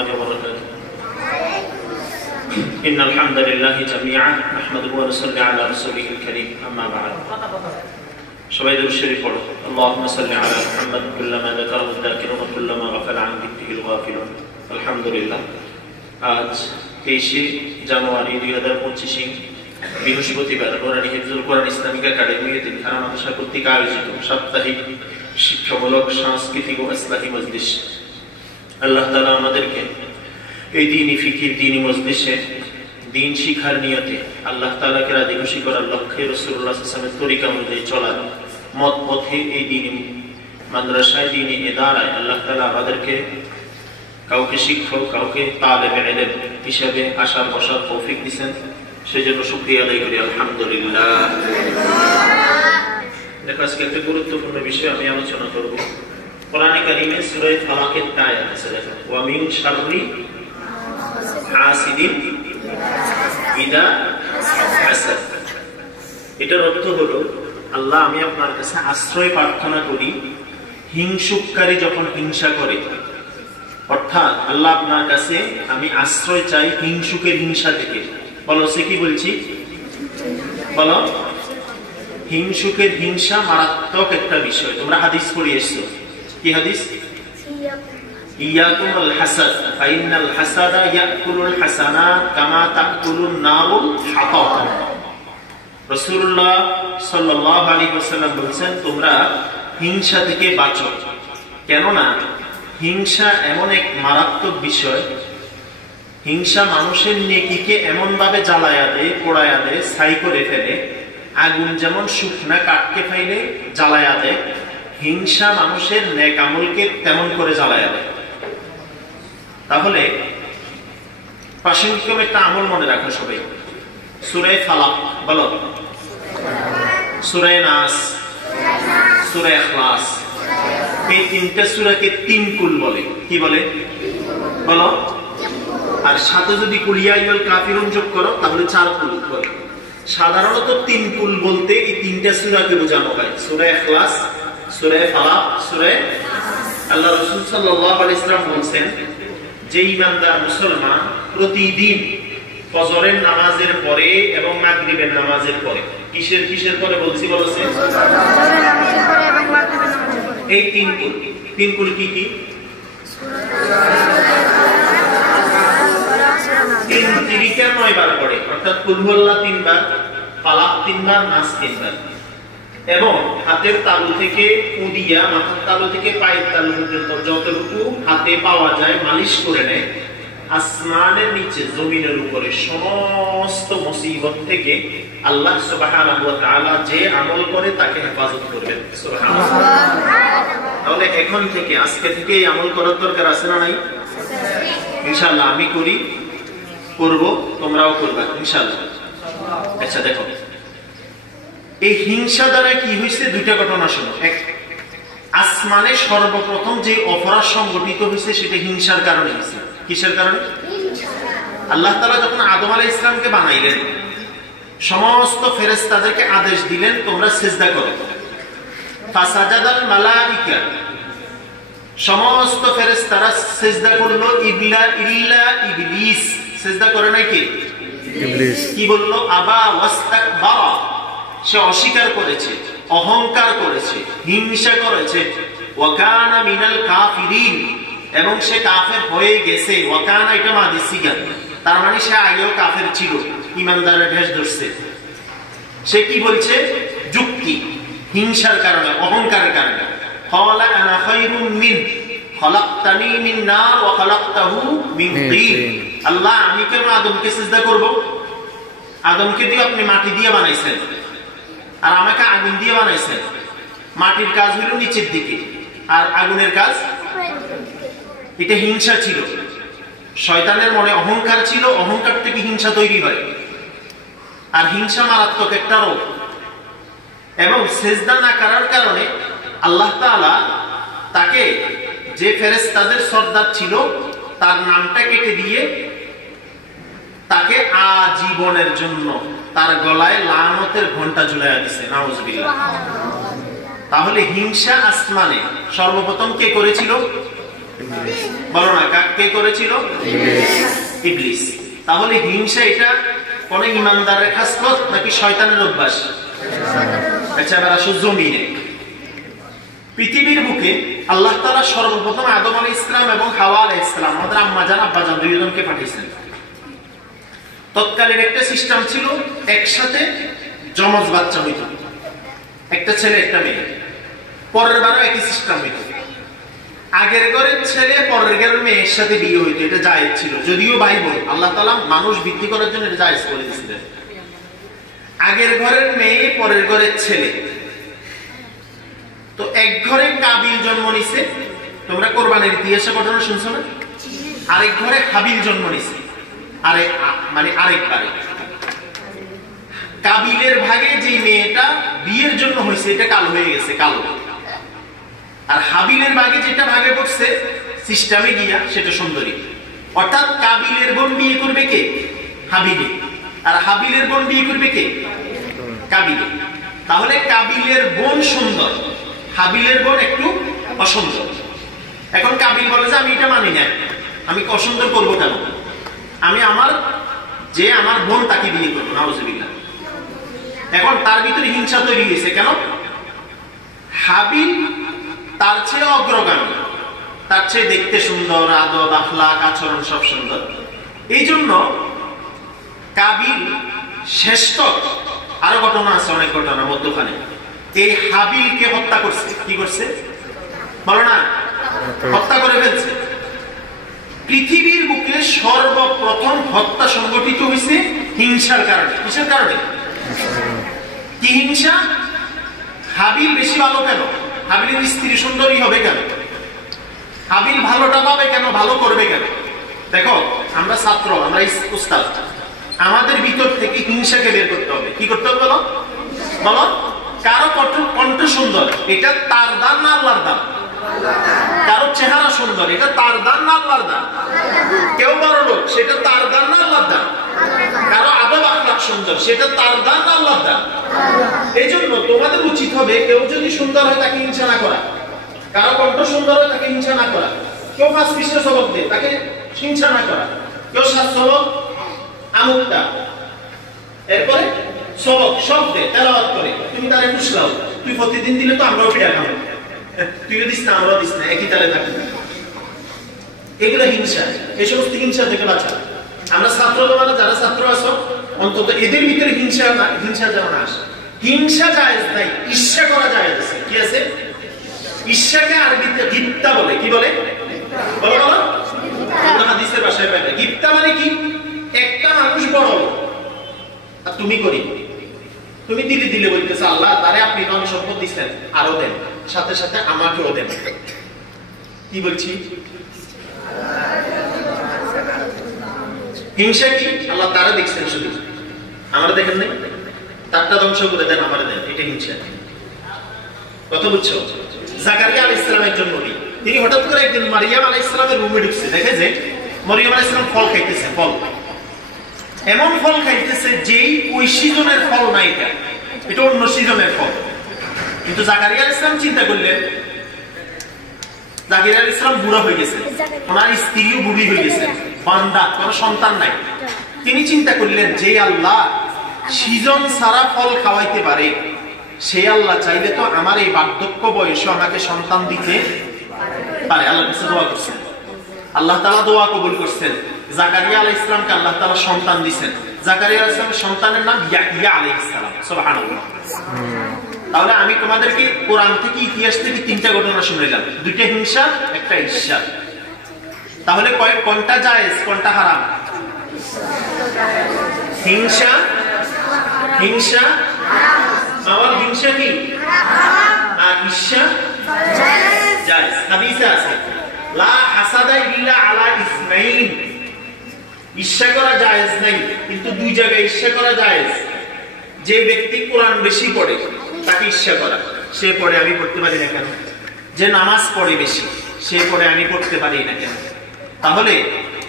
الله وبركاته إن الحمد لله جميعا نحمده ونصلي على رسوله الكريم أما بعد সবাই দরুদ শরীফ পড়ো اللهم صل على محمد كلما ذكره الذاكرون وكلما غفل عن ذكره الغافلون আলহামদুলিল্লাহ আজ 23 জানুয়ারি 2025 বৃহস্পতিবার নুরানি হিফজুল কোরআন ইসলামিক একাডেমি তিনখানা মাদ্রাসা কর্তৃক আয়োজিত সাপ্তাহিক শিক্ষামূলক সাংস্কৃতিক ও ইসলাহি মজলিস। আল্লাহ তাআলা আমাদেরকে এই দ্বীনি ফিকির দ্বীনি মজলিসে দ্বীন শিক্ষার নিয়তে আল্লাহ তাআলাকে রাজি খুশি করার লক্ষ্যে রাসূলুল্লাহ সাল্লাল্লাহু আলাইহি ওয়াসাল্লামের তরিকা অনুযায়ী চলার মত পথে এই দ্বীনি মাদ্রাসায় দ্বীনি ইদারায় আল্লাহ তাআলা আমাদেরকে কাউকে শিক্ষক কাউকে তালেবে ইলম হিসেবে আসার বসার তৌফিক দিয়েছেন, সেজন্য শুকরিয়া আদায় করি আলহামদুলিল্লাহ। দেখো আজকে একটা গুরুত্বপূর্ণ বিষয় আমি আলোচনা করব। কোরআনে কারীমে সূরা ফালাকের আয়াত আছে, দেখো ওয়া মিন শাররি হাসিদিন ইদা হাসাদ। এটার অর্থ হলো আল্লাহ আমি আপনার কাছে আশ্রয় প্রার্থনা করি হিংসুককারী যখন হিংসা করে, অর্থাৎ আল্লাহ আপনার কাছে আমি আশ্রয় চাই হিংসুকের হিংসা থেকে। বলো সে কি বলছি, বলো। হিংসুকের হিংসা মারাত্মক একটা বিষয়। তোমরা হাদিস পড়ে এসছো, কি হাদিস? ইয়াকুম আল হাসাদ ফাইনাল হাসাদা ইয়াকুলুল হাসানাত কামা তাকুলুন নারুল হাতাব। রাসূলুল্লাহ সাল্লাল্লাহু আলাইহি ওয়াসাল্লাম বলেছেন তোমরা হিংসা থেকে বাঁচো, কেননা হিংসা এমন এক মারাত্মক বিষয়, হিংসা মানুষের নেকিকে এমন ভাবে জ্বালায়া দেয়, পোড়ায়া দেয়, ছাই করে ফেলে। আগুন যেমন শুকনা কাঠকে ফাইলে জ্বালায়া দেয়, হিংসা মানুষের নেক আমলকে তেমন করে জ্বালায়া দেয়। তাহলে প্রাসঙ্গিক একটা আমল মনে রাখো সবাই, সূরা ফালাক বলো, সূরা নাস, সূরা ইখলাস। এই তিনটা সূরাকে তিন কুল বলে। কি বলে বলো? আর সাথে যদি কুলিয়া আইয়ুল কাফিরুন যোগ করো তাহলে চার কুল বলে। সাধারণত তিন কুল বলতে এই তিনটা সূরাকে বোঝানো হয়, সূরা ইখলাস, সূরা ফালাক, সূরা। আল্লাহ রাসূল সাল্লাল্লাহু আলাইহি ওয়াসাল্লাম বলেন যে ঈমানদার মুসলমান প্রতিদিন ফজরের নামাজের পরে এবং মাগরিবের নামাজের পরে, কিসের পরে বলছি বলেছে? ফজরের নামাজের পরে এবং মাগরিবের নামাজের পরে। এই তিন কুল কি কি? তিনটা 9 বার পড়ে, অর্থাৎ কুল হুয়াল্লাহ 3 বার, ফালাক 3 বার, নাস 3 বার। এবং হাতের তালু থেকে উদিয়া, মাথার তালু থেকে পায়ের তালু পর্যন্ত যতটুকু হাতে পাওয়া যায় মালিশ করে নেয়। আসমানের নিচে জমিনের উপরে সমস্ত মুসিবত থেকে আল্লাহ সুবহানাহু ওয়া তাআলা যে আমল করে তাকে হেফাজত করবেন। সুবহানাল্লাহ। তাহলে এখন থেকে, আজকে থেকে এই আমল করার দরকার আছে না নাই? ইনশাআল্লাহ আমি করি, করব, তোমরাও করবা ইনশাআল্লাহ। আচ্ছা দেখো, এই হিংসা দ্বারা কি হয়েছে? দুইটা ঘটনা শোনো। এক, আসমানে সর্বপ্রথম যে অপরাধ সংগঠিত হয়েছে সেটা হিংসার কারণে হয়েছে। কিসের কারণে? আল্লাহ তাআলা যখন আদম আলাইহিস সালামকে বানাইলেন, সমস্ত ফেরেশতাদেরকে আদেশ দিলেন তোমরা সিজদা করো। ফাসাজাদাল মালাইকা, সমস্ত ফেরেশতারা সিজদা করলো, ইল্লা ইবলিস সিজদা করে নাই। কি? ইবলিস। কি বলল? আবা ওয়াস্তাকবারা, সে অস্বীকার করেছে, অহংকার করেছে, হিংসা করেছে। ওয়া কানা মিনাল কাফিরিন, এবং সে কাফের হয়ে গেছে। ওয়া কানা এটা মাদি সিগা, তার মানে সে আগেও কাফের ছিল, ঈমানদারের ভেষ ধরছে। সে কি বলছে? যুক্তি, হিংসার কারণে, অহংকারের কারণে। ক্বালা আনা খায়রুম মিন খলাকতানি মিন নার ওয়া খলাকতাহু মিন তিন। আল্লাহ আমি কেন আদমকে সিজদা করব? আদমকে দিয়ে আপনি মাটি দিয়ে বানাইছেন আর আমাকে আগুন দিয়ে বানাইছেন। মাটির কাজ হলো নিচের দিকে আর আগুনের কাজ, এটা হিংসা ছিল। শয়তানের মনে অহংকার ছিল, অহংকার থেকে হিংসা তৈরি হয়। আর হিংসা মারাত্মক একটা রোগ। এবং সিজদা না করার কারণে আল্লাহ তাআলা তাকে, যে ফেরেশতাদের সর্দার ছিল, তার নামটা কেটে দিয়ে তাকে আজীবনের জন্য তার গলায় লানতের ঘন্টা ঝুলাইয়া দিয়েছে। নাউজুবিল্লাহ। তাহলে হিংসা আসমানে সর্বপ্রথম কে করেছিল? বলো না, কে করেছিল? ইবলিস। তাহলে হিংসা এটা কোন ইমানদারের খাসলত নাকি শয়তানের অভ্যাস? আচ্ছা, এবার আসো জমিনে। পৃথিবীর বুকে আল্লাহ তাআলা সর্বপ্রথম আদম আলাইহিস সালাম এবং হাওয়া আলাইহিস সালাম, আমাদের আম্মা জান আব্বা জান দুইজনকে পাঠিয়েছেন। তৎকালীন একটা সিস্টেম ছিল, একসাথে জমজ বাচ্চা হইত, একটা ছেলে একটা মেয়ে। পরের বারও একই সিস্টেম হইত, আগের ঘরের ছেলে পরের ঘরের মেয়ের সাথে বিয়ে হইতো, এটা জায়েজ ছিল। যদিও ভাই বোন, আল্লাহ তাআলা মানুষ বৃদ্ধি করার জন্য এটা জায়েজ করে দিয়েছিলেন। আগের ঘরের মেয়ে পরের ঘরের ছেলে। তো এক ঘরে কাবিল জন্ম নিছে, তোমরা কোরবানির ইতিহাসে ঘটনা শুনছো না? আরেক ঘরে হাবিল জন্ম নিছে, আরেকবারে কাবিলের ভাগে যে মেয়েটা বিয়ের জন্য হয়েছে এটা কালো হয়ে গেছে, কালো। আর হাবিলের ভাগে যেটা ভাগে পড়ছে সিস্টেমে গিয়া সেটা সুন্দরী। অর্থাৎ কাবিলের বোন বিয়ে করবে কে? হাবিলে। আর হাবিলের বোন বিয়ে করবে কে? কাবিলে। তাহলে কাবিলের বোন সুন্দর, হাবিলের বোন একটু অসুন্দর। এখন কাবিল বলে যে আমি এটা মানি না, আমি অসুন্দর করবো কেন? আমি আমার বোন তাকে বিয়ে করবো, নাউজুবিল্লাহ। এখন তার ভিতরে হিংসা তৈরি হয়েছে কেন? হাবিল তার চেয়ে অগ্রগামী, তার চেয়ে দেখতে সুন্দর, আদব আখলাক আচরণ সব সুন্দর। এই জন্য কাবিল শ্রেষ্ঠ। আরো ঘটনা আছে, অনেক ঘটনা মধ্যখানে। এই হাবিলকে হত্যা করছে, কি করছে বলো না? হত্যা করে ফেলছে। পৃথিবীর বুকে সর্বপ্রথম হত্যা সংগঠিত হয়েছে হিংসার কারণে। কিসের কারণে? কি হিংসা? হাবিল বেশি ভালো কেন? হাবিলের স্ত্রী সুন্দরী হবে কেন? হাবিল ভালোটা পাবে কেন? ভালো করবে কেন? দেখো, আমরা ছাত্র, আমরা উস্তাদ, আমাদের ভিতর থেকে হিংসাকে বের করতে হবে। কি করতে হবে বলো? বলো, কারো কণ্ঠ সুন্দর, এটা তার দান না আল্লাহর দান? কারো চেহারা সুন্দর, এটা তার দান না আল্লাহর দান? কেউ বড় লোক, সেটা তার দান না আল্লাহর দান? কারো আদব আখলাক সুন্দর, সেটা তার দান না আল্লাহর দান? এই জন্য তোমাদের উচিত হবে, কেউ যদি সুন্দর হয় তাকে হিংসা না করা, কারো কণ্ঠ সুন্দর হয় তাকে হিংসা না করা, কেউ 5 পৃষ্ঠা সবক দেয় তাকে হিংসা না করা, কেউ 7 সবক আমুকটা এরপরে সবক সব দেয় তেলাওয়াত করে, তুমি তারে ফুসলাও, তুই প্রতিদিন দিলে তো আমরাও পিঠা খাবো, তুইও দিস না আমরাও দিস না, একই তালে থাকি। এগুলো হিংসা। এই সমস্ত হিংসা থেকে বাঁচা। আমরা ছাত্র, তোমরা যারা ছাত্র আছো, অন্তত এদের ভিতরে হিংসা যেন না আসে। হিংসা জায়েজ নাই, ঈর্ষা করা জায়েজ আছে। কি আছে? ঈর্ষাকে আরবিতে গিবতা বলে। কি বলে? বলো বলো। আমরা হাদিসের ভাষায় পাই। গিবতা মানে কি? একটা মানুষ বড় আর তুমি করি, তুমি দিলে দিলে বলতেছে আল্লাহ তারে আপনি ধন সম্পদ দিচ্ছেন, আরো দেন, সাথে সাথে আমাকেও দেন। কি বলছি? হিংসা কি? আল্লাহ তারা দেখছেন, শুধু আমরা দেখেন নাই, তারটা ধ্বংস করে দেন, আমার দেন, এটা হিংসা। কথা বুঝছো? জাকারিয়া আলাইহিস সালাম একজন নবী, তিনি হঠাৎ করে একদিন মারিয়াম আলাইহিস সালামের রুমে ঢুকছে, দেখে যে মারিয়াম আলাইহিস সালাম ফল খাইতেছে। ফল, এমন ফল খাইতেছে যেই ওই সিজনের ফল না, এটা অন্য সিজনের ফল। কিন্তু জাকারিয়া আলাইহিস সালাম চিন্তা করলেন, জাকারিয়া আলাইহিস সালাম বুড়া হয়ে গেছে, ওনার স্ত্রীও বুড়ি হয়ে গেছে, বান্দা, কোনো সন্তান নাই। তিনি চিন্তা করলেন, যে আল্লাহ সিজন ছাড়া ফল খাওয়াইতে পারে, সেই আল্লাহ চাইলে তো আমার এই বার্ধক্য বয়সে আমাকে সন্তান দিতে পারে। আল্লাহর কাছে দোয়া করছেন, আল্লাহ তাআলা দোয়া কবুল করছেন। জাকারিয়া আলাইহিস সালামকে আল্লাহ তাআলা সন্তান দিয়েছেন। জাকারিয়া আলাইহিস সালামের সন্তানের নাম ইয়াহইয়া আলাইহিস সালাম। সুবহানাল্লাহ। তাহলে আমি তোমাদেরকে কোরআন থেকে, ইতিহাস থেকে 3টা ঘটনা শুনাইলাম, 2টা হিংসা, একটা ঈর্ষা। তাহলে কোনটা জায়েজ, কোনটা হারাম? হিংসা, হিংসা আমার হিংসা কি? আর ঈর্ষা জায়েজ। হাদিসে আছে লা হাসাদা ইল্লা আলা ইসনাইন, ঈর্ষা করা জায়েজ নাই, কিন্তু 2 জায়গায় ঈর্ষা করা জায়েজ। যে ব্যক্তি কোরআন বেশি পড়ে তাকে ঈর্ষা করা, সে পড়ে আমি পড়তে পারি না কেন? যে নামাজ পড়ে বেশি, সে পড়ে আমি পড়তে পারি না কেন? তাহলে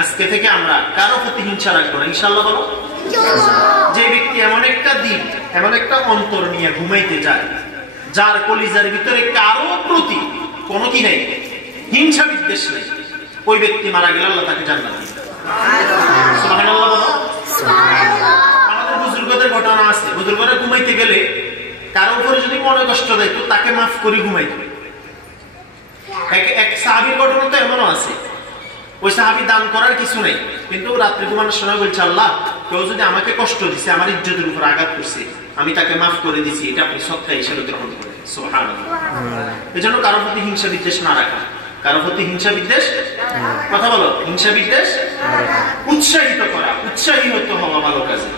আজকে থেকে আমরা কারো প্রতি হিংসা রাখবো না, ইনশাআল্লাহ। বলো, যে ব্যক্তি এমন একটা দিন, এমন একটা অন্তর নিয়ে ঘুমাইতে যায়, যার কলিজার ভিতরে কারো প্রতি কোনো কি নাই, হিংসা বিদ্বেষ নাই, ওই ব্যক্তি মারা গেলে আল্লাহ তাকে জান্নাত দিবেন। সুবহানাল্লাহ বলো। আমাদের বুজুর্গদের ঘটনা আছে, বুজুর্গরা ঘুমাইতে গেলে কারো উপরে যদি মনে কষ্ট দেয় তো তাকে মাফ করে ঘুমাইতে। এক সাহাবীর ঘটনা তো এমনও আছে, ওই সাহাবী দান করার কিছু নেই, কিন্তু রাত্রে ঘুমানোর সময় বলছে আল্লাহ কেউ যদি আমাকে কষ্ট দিছে, আমার ইজ্জতের উপর আঘাত করছে, আমি তাকে মাফ করে দিছি, এটা আপনি সত্তা হিসেবে গ্রহণ করেন। সুবহানাল্লাহ। এজন্য কারোর প্রতি হিংসা বিদ্বেষ না রাখা, কারোর প্রতি হিংসা বিদ্বেষ, কথা বলো, হিংসা বিদ্বেষ উৎসাহিত করা, উৎসাহিত হওয়া ভালো কাজে,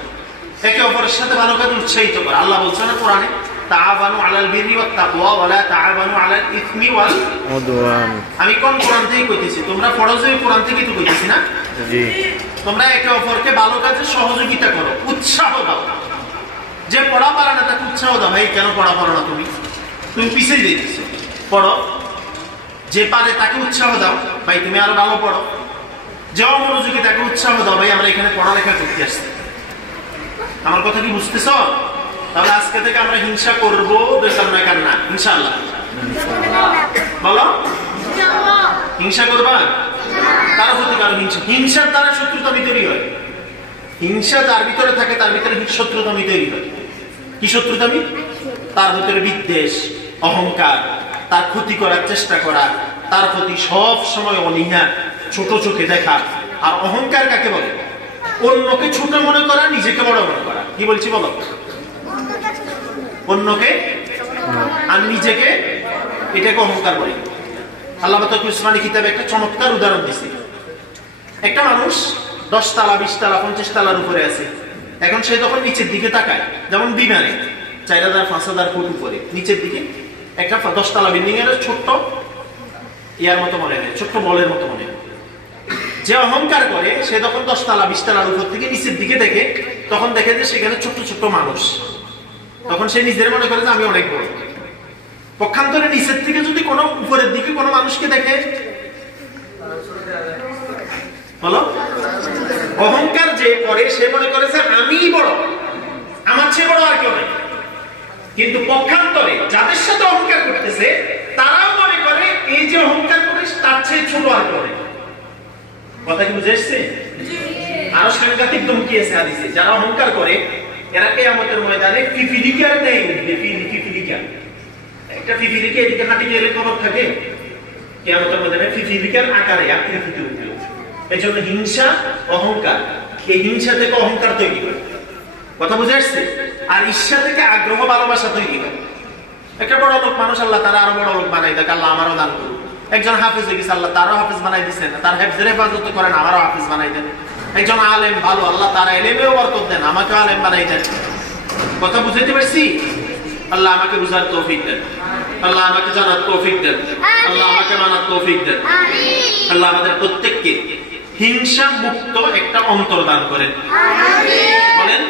একে অপরের সাথে ভালো কাজে উৎসাহিত করা। আল্লাহ বলছে না কোরআনে তাআবানু আলাল বিররি ওয়াত তাকওয়া ওয়া লা তাআবানু আলাল ইসমি ওয়াল উদওয়ান। আমি কোন কোরআন থেকে কইতেছি? তোমরা ফরজে কোরআন থেকে তো কইতেছি না? জি। তোমরা একে অপরকে ভালো কাজে সহযোগিতা করো, উৎসাহ দাও। যে পড়া পারে না তাকে উৎসাহ দাও, ভাই কেন পড়া পারো না, তুমি পিছিয়ে দিতেছো, পড়ো। যে পারে তাকে উৎসাহ দাও, ভাই তুমি আরো ভালো পড়ো। যে অমনোযোগী তাকে উৎসাহ দাও, ভাই আমরা এখানে পড়ালেখা করতে আসছি। আমার কথা কি বুঝতেছ? তাহলে আজকে থেকে আমরা হিংসা করবো দরকার নয়, কার না ইনশাআল্লাহ বলো, হিংসা করবা কারো প্রতি কারো হিংসা, হিংসার দ্বারা শত্রুতামি তৈরি হয়। হিংসা যার ভিতরে থাকে তার ভিতরে শত্রুতামি তৈরি হয়। কি শত্রুতামি? তার ভিতরে বিদ্বেষ, অহংকার, তার ক্ষতি করার চেষ্টা করা, তার প্রতি সব সময় অনীহা, ছোট চোখে দেখা। আর অহংকার কাকে বলে? অন্যকে ছোট মনে করা, নিজেকে বড় মনে করা। কি বলছি বলো? অন্যকে আর নিজেকে, এটাকে অহংকার বলে। আল্লাহ তাআলা উসমানী কিতাবে একটা চমৎকার উদাহরণ দিয়েছে। একটা মানুষ 10 তলা 20 তলা 50 তলার উপরে আছে, এখন সে তখন নিচের দিকে তাকায়, যেমন বিমানে 4000-5000 ফুট উপরে নিচের দিকে একটা 10 তলা বিল্ডিং এর ছোট্ট ইয়ার মতো মনে হয়, ছোট্ট বলের মতো মনে হয়। যে অহংকার করে সে তখন 10 তলা 20 তলার উপর থেকে নিচের দিকে দেখে, তখন দেখে যে সেখানে ছোট্ট ছোট্ট মানুষ, তখন সে নিজের মনে করে যে আমি অনেক বড়। পক্ষান্তরে নিচের থেকে যদি কোনো উপরের দিকে কোনো মানুষকে দেখে, বলো, অহংকার যে করে সে মনে করে যে আমিই বড়, আমার চেয়ে বড় আর কেউ নেই। কিন্তু পক্ষান্তরে যাদের সাথে অহংকার করতেছে তারাও মনে করে এই যে অহংকার করে তার চেয়ে ছোট আর কেউ নেই। কথা কি বুঝে এসছে? আরো সাংঘাতিক ধমকি আছে হাদিসে, যারা অহংকার করে এরা কিয়ামতের ময়দানে ফিফিলিকার নেই, ফিফিলিকা, একটা ফিফিলিকা এদিকে হাঁটি গেলে খবর থাকে, কিয়ামতের ময়দানে ফিফিলিকার আকারে আকৃতিতে উঠবে। এই জন্য হিংসা, অহংকার, এই হিংসা থেকে অহংকার তৈরি করে। কথা বুঝে আসছে? আর ঈর্ষা থেকে আগ্রহ, ভালোবাসা তৈরি হয়। একটা বড় লোক মানুষ আল্লাহ তারা আরো বড় লোক বানাই দেয়, আল্লাহ আমারও দান করুন। একজন হাফিজ হয়ে গেছে, আল্লাহ তারও হাফিজ বানাই দিচ্ছেন, তার হেফজের হেফাজত করেন, আমারও হাফিজ বানাই দেন। একজন আলেম ভালো, আল্লাহ তার এলেমেও বরকত দেন, আমাকেও আলেম বানাই দেন। কথা বুঝাইতে পারছি? আল্লাহ আমাকে বুঝার তৌফিক দেন, আল্লাহ আমাকে জানার তৌফিক দেন, আল্লাহ আমাকে মানার তৌফিক দেন। আল্লাহ আমাদের প্রত্যেককে হিংসা মুক্ত একটা অন্তর দান করেন, বলেন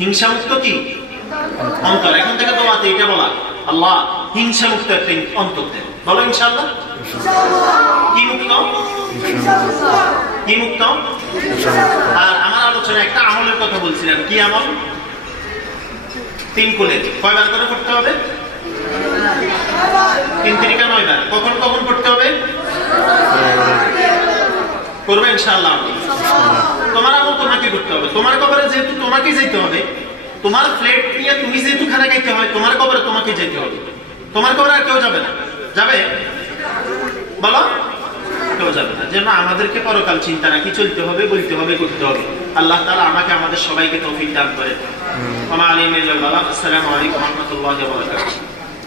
হিংসা মুক্ত কি অন্তর। এখন থেকে দোয়াতে এটা বলা, আল্লাহ হিংসা মুক্ত একটা অন্তর দেন, বলো ইনশাআল্লাহ। কি মুক্ত? কি মুক্ত? আর আমার আলোচনা একটা আমলের কথা বলছিলাম। কি আমল? 3 কোণে কয়বার করে করতে হবে? 3 তিরিকা 9 বার। কখন কখন করতে হবে? করবে ইনশাআল্লাহ। তোমার আমল তোমাকে করতে হবে। তোমার কবরে যেহেতু তোমাকে যেতে হবে, তোমার প্লেট নিয়ে তুমি যেহেতু খানা খাইতে হয়, তোমার কবরে তোমাকে যেতে হবে। তোমার কবরে আর কেউ যাবে না। যাবে? বলো, কেউ যাবে না। যেন আমাদেরকে পরকাল চিন্তা রাখি চলতে হবে, বলতে হবে, করতে হবে। আল্লাহ তাআলা আমাকে আমাদের সবাইকে তৌফিক দান করেন। আসসালামু আলাইকুম ওয়া রাহমাতুল্লাহি ওয়া বারাকাতুহু।